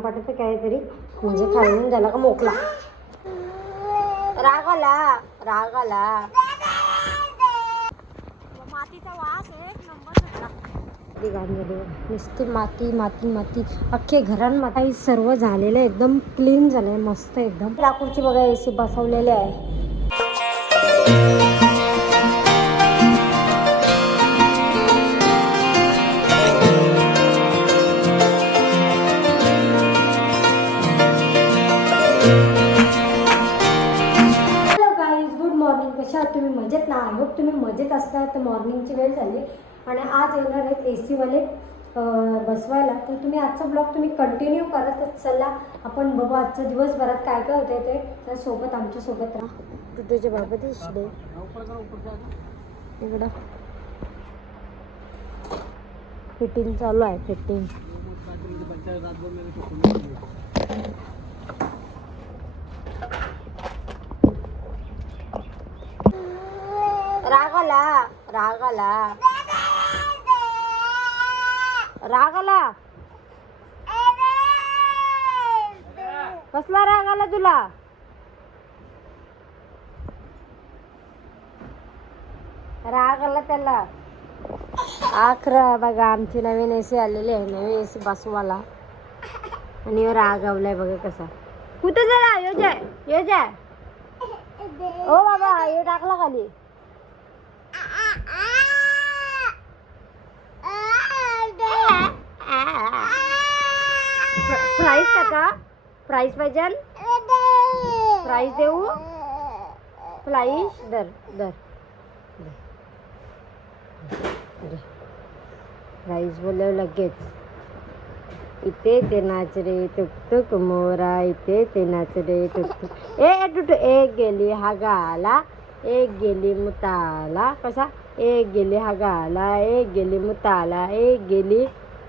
पाठवते काहीतरी म्हणजे खाऊन झाला का मोकला. राग आला मातीचा वास एक नंबर सुटला. नुसती माती माती माती अख्खे घरांमध्ये सर्व झालेलं आहे, एकदम क्लीन झालंय मस्त एकदम. लाकूडची बघा AC बसवलेले आहे. कशा तुम्ही मजेत ना? आय होप तुम्ही मजेत असता. तर मॉर्निंगची वेळ झाली आणि आज येणार आहेत AC वाले बसवायला. तर तुम्ही आजचा ब्लॉग तुम्ही कंटिन्यू करत चला. आपण बघू आजच्या दिवसभरात काय काय होते ते. तर सोबत आमच्या सोबत राहा. तुझ्या बाबा दिसले इकडं फिटिंग चालू आहे. फिटिंग राग आला कसला राग आला तुला? राग आला त्याला. आखरा बघा आमची नवीन AC आलेली आहे. नवीन AC बसवाला आणि रागावलाय बघा कसा. कुठे जरा यो जाय ओ बाबा यो टाकला खाली. प्राइस का प्राइस पाहिजे. प्राइस देऊ. प्राइस दर दर प्राइस बोलव लगेच. इथे ते नाच रे तुक मोरा, इथे ते नाच रे तुक. ए टुटू एक गेली हागाला, एक गेली मुताला. कसा? एक गेली हागाला, एक गेली मुताला, एक गेली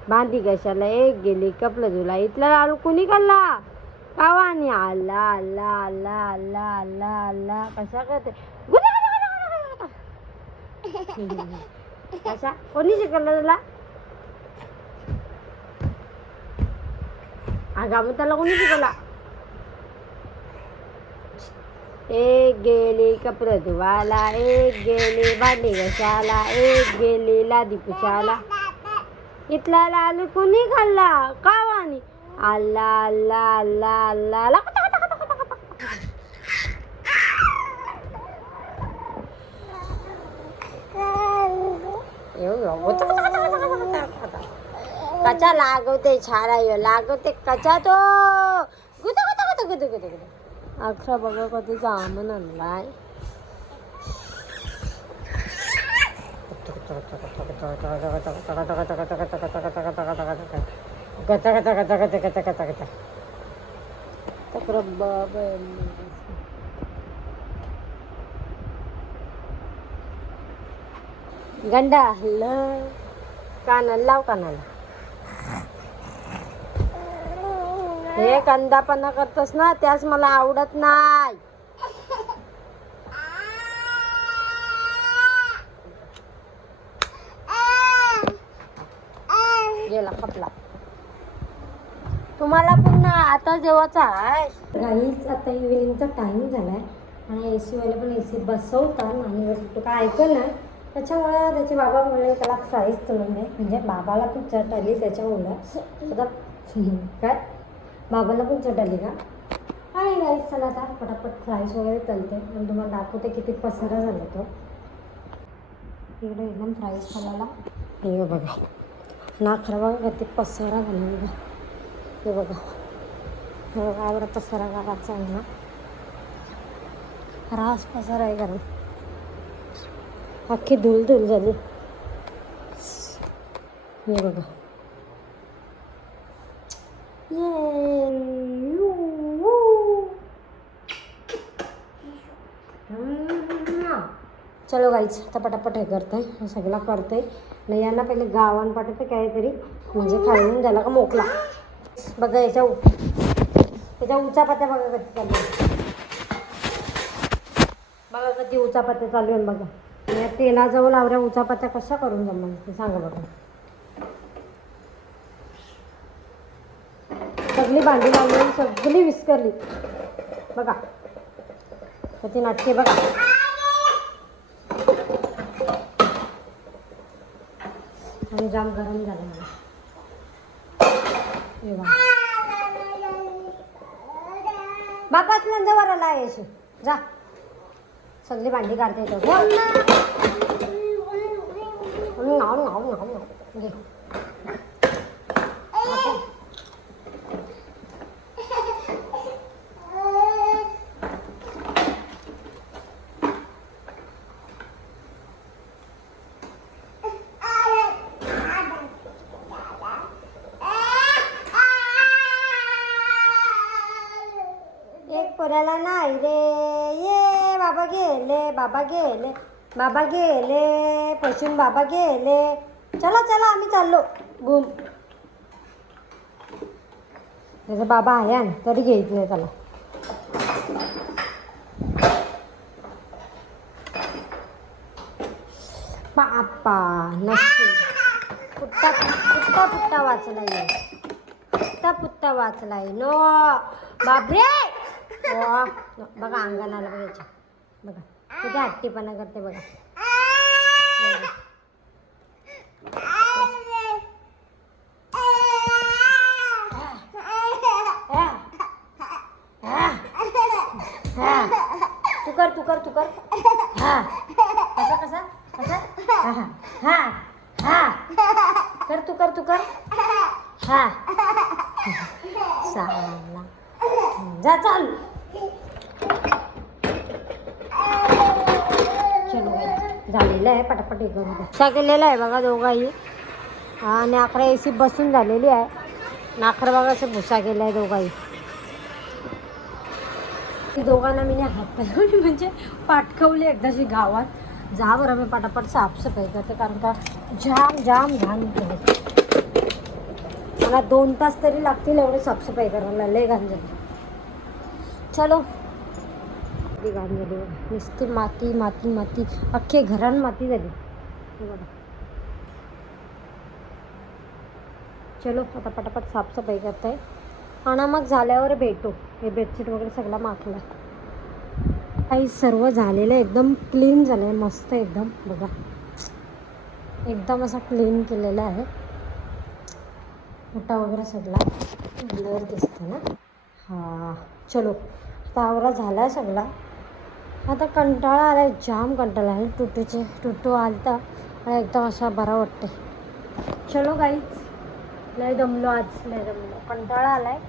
बांधी कशाला, एक गेली कपलं धुला. इथला लाडू कुणी खाल्ला? कावानी. आला आला आला आला आला आला. कसा करते? कसा? कोणी शिकवलं तुला? मग त्याला कोणी शिकवला? एक गेली कपडे धुवाला, एक गेली भांडी घासायला, एक गेली लादी पुसायला. इथला लालू कुणी खाल्ला? कावानी. आला आला आला आला आला. कचा लागवते छारा लागवते कचा तो गुद गुद गुद गुद गुद. अक्षरा बघा कधी जामन आणलाय. गंडा हल्लं कानाला लाव कानाला. हे कंदापणा करतस ना त्याच मला आवडत नाही. गेला खपला. तुम्हाला पुन्हा आता जेवायचा आहे. गाईच आता इव्हिनिंगचा टाइम झालाय आणि AC वाले पण AC बसवतात आणि तो काय ऐकलं ना त्याच्यामुळे त्याचे बाबा म्हणले त्याला फ्राईज तळून दे. म्हणजे बाबाला पण चट आली त्याच्यामुळं. आता काय बाबाला पण चट आली का? काय गाईच चला आता पटापट फ्राईज वगैरे तळते आणि तुम्हाला दाखवते किती पसारा झाला तो. इकडे एकदम फ्राईज खालायला हे बघा ना. खरं बघा किती पसारा झाला बघा. हे बघा काय बरं पसारा करायचा आहे ना. रास पसारा आहे कारण अख्खी धूल धूल झाली. हे बघा चलो गाईच आता पटापट हे करतंय सगळं करतंय. नाही यांना पहिले गावान पाठवते काहीतरी म्हणजे खाऊन झाला का मोकला. बघा याच्या उचापात्या बघा कधी चालू आहे. बघा कधी उचापात्या चालू आहे बघा. या तेलाजवळ लावऱ्या उचापात्या कशा करून जमणार ते सांगा बघा. सगळी भांडी लावली सगळी विस्करली बघा. तर ती नाटके बघा. आणि जाम गरम झालं मला. बापाच नंदवर आला यायची जा. सगळी भांडी काढता येतं. पोऱ्याला नाही रे ये बाबा गेले बाबा गेले बाबा गेले पशून बाबा गेले. चला चला आम्ही चाललो घुम. त्याचा बाबा आहे ना तरी घेत नाही त्याला. बाप्पा नसते पुट्टा पुट्टा पुट्टा वाचलाय. पुट्टा पुट्टा वाचलाय नो बाबरे. बघा अंगणाला बघायच्या बघा किती हट्टीपणा करते बघा. तू कर तू कर तू कर. हा कसा कसा कसा हा हा हा कर तू कर तू कर. हा साला जा चाल. चलो झालेलं आहे पटापट हे करू दे. सा केलेला आहे बघा दोघाही. आणि अकरा AC बसून झालेली आहे. नाखर बघा असं भुसा केला आहे दोघाही. ती दोघांना मी हात पाठवली म्हणजे पाठवली एकदाची गावात. जा बरं मी पटापट साफसफाई करते कारण का जाम जाम घाण केले. मला 2 तास तरी लागतील एवढे साफसफाई करायला. लय घाण झाली. चलो घाण झाली नुसती माती माती माती अख्खे घरान माती झाली बघा. चलो आता पटापट साफसफाई करते आहे. आणि मग झाल्यावर भेटू. हे बेडशीट वगैरे सगळा माखला काही सर्व झालेलं आहे. एकदम क्लीन झालं आहे मस्त एकदम बघा. एकदम असा क्लीन केलेला आहे. मोठा वगैरे सगळा ब्लर दिसतं ना. हां चलो आता आवरा झाला आहे सगळा. आता कंटाळा आला आहे जाम कंटाळा आहे. टुटू आलता एकदम असा बरा वाटते. चलो गाईच लय दमलो आज लय दमलो कंटाळा आला आहे.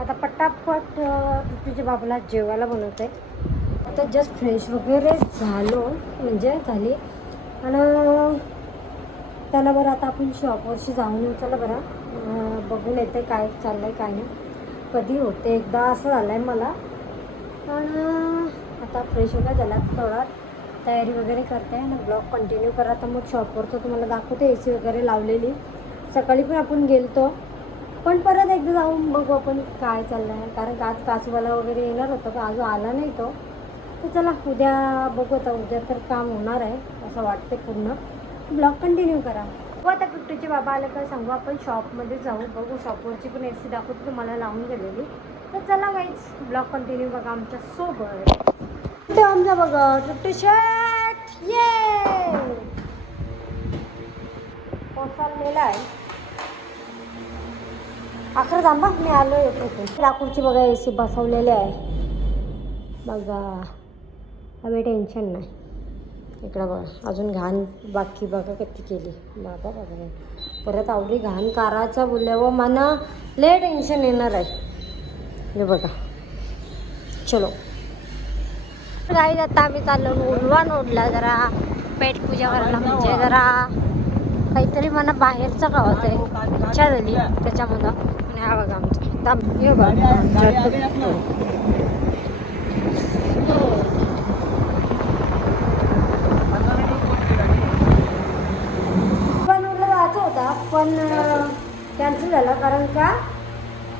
आता पटापट टुटूच्या बाबाला जेवायला बनवते. आता जस्ट फ्रेश वगैरे झालो म्हणजे झाली. आणि त्याला बरं आता आपण शॉपवरशी जाऊन येऊ. चला बरं बघून येते काय चाललं आहे काय नाही. कधी होते एकदा असं झालं आहे मला. पण आता फ्रेश वगैरे झाला थोडा तयारी वगैरे करते आणि ब्लॉग कंटिन्यू करा. तर मग शॉपवरचं तुम्हाला दाखवते. AC वगैरे लावलेली. सकाळी पण आपण गेलतो पण परत एकदा जाऊन बघू आपण काय चाललं आहे. कारण का आज कासवाला वगैरे येणार होतं का अजून आला नाही तो. तर चला उद्या बघू. आता उद्या तर काम होणार आहे असं वाटते पूर्ण. ब्लॉग कंटिन्यू करा. हो आता टुट्टूचे बाबा आलं का सांगू आपण शॉपमध्ये जाऊ बघू. शॉपवरची पण AC दाखवते तुम्हाला लावून गेलेली. तर चला गाईज ब्लॉग कंटिन्यू बघा आमच्या सोबत. ते आमचा बघा टुट्टू शर्ट ये पोचाललेला आहे. अकरा थांबा मी आलो येतो. लाकूडची बघा AC बसवलेली आहे बघा. हवे टेन्शन नाही. इकडं बघा अजून घाण बाकी बघा किती केली बघा बघा. परत आवडी घाण काराचा बोलल्यावर मला लय टेन्शन येणार आहे. हे बघा चलो गाईज आता आम्ही चाललो उलवान ओढला जरा पेट पूजा करायला. म्हणजे जरा काहीतरी मला बाहेरचं खावायचं आहे इच्छा झाली त्याच्यामुळं. आणि हा बघा आमचा हे बघा होता पण कॅन्सल झाला कारण का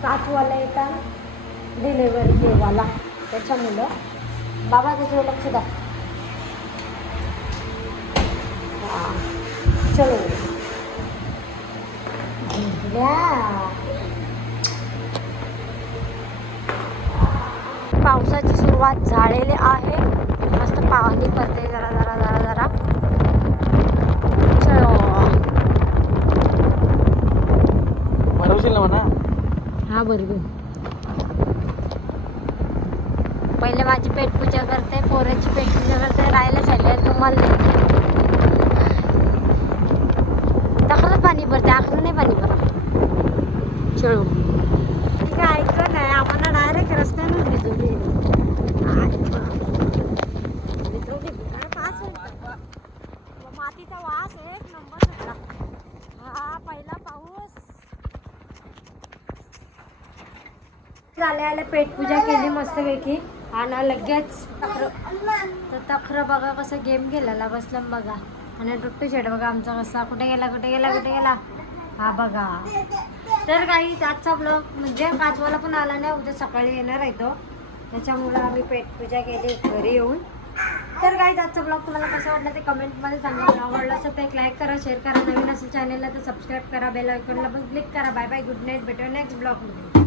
काचवाला येता डिलेवरी देवाला त्याच्यामुळं. बाबा त्याच्यावर लक्ष द्या. चलो सुरुवात झालेली आहे. मस्त पाणी पडते जरा जरा जरा जरा. चलो भरवशील ना म्हणा. हा बरोबर. पहिले माझी पेटपूजा करते, पोराची पेटपूजा करते, राहायला झाले तुम्हाला दाखवलं पाणी भरते, आखलं नाही पाणी भरा. चलो ठीक आहे. ऐकलं नाही आम्हाला डायरेक्ट रस्त्यानंच भिजवली. मातीचा वास एक नंबर सुटला. हा पहिला पाऊस. आल्या पेटपूजा केली मस्तपैकी आणि लगेच तखर बघा कसं गेम खेळायला बसलं बघा. आणि टुट्टू शेट बघा आमचा कसा कुठे गेला कुठे गेला कुठे गेला. हा बघा. तर काही आजचा ब्लॉग म्हणजे काचवाला पण आला नाही, उद्या सकाळी येणार आहे तो, त्याच्यामुळं आम्ही पेटपूजा केली घरी येऊन. तर काही आजचा ब्लॉग तुम्हाला कसं वाटलं ते कमेंटमध्ये सांगा. आवडलं असेल तर एक लाईक करा, शेअर करा, नवीन असेल चॅनलला तर सबस्क्राईब करा, बेल आयकॉनला पण क्लिक करा. बाय बाय, गुड नाईट, भेटूया नेक्स्ट ब्लॉगमध्ये.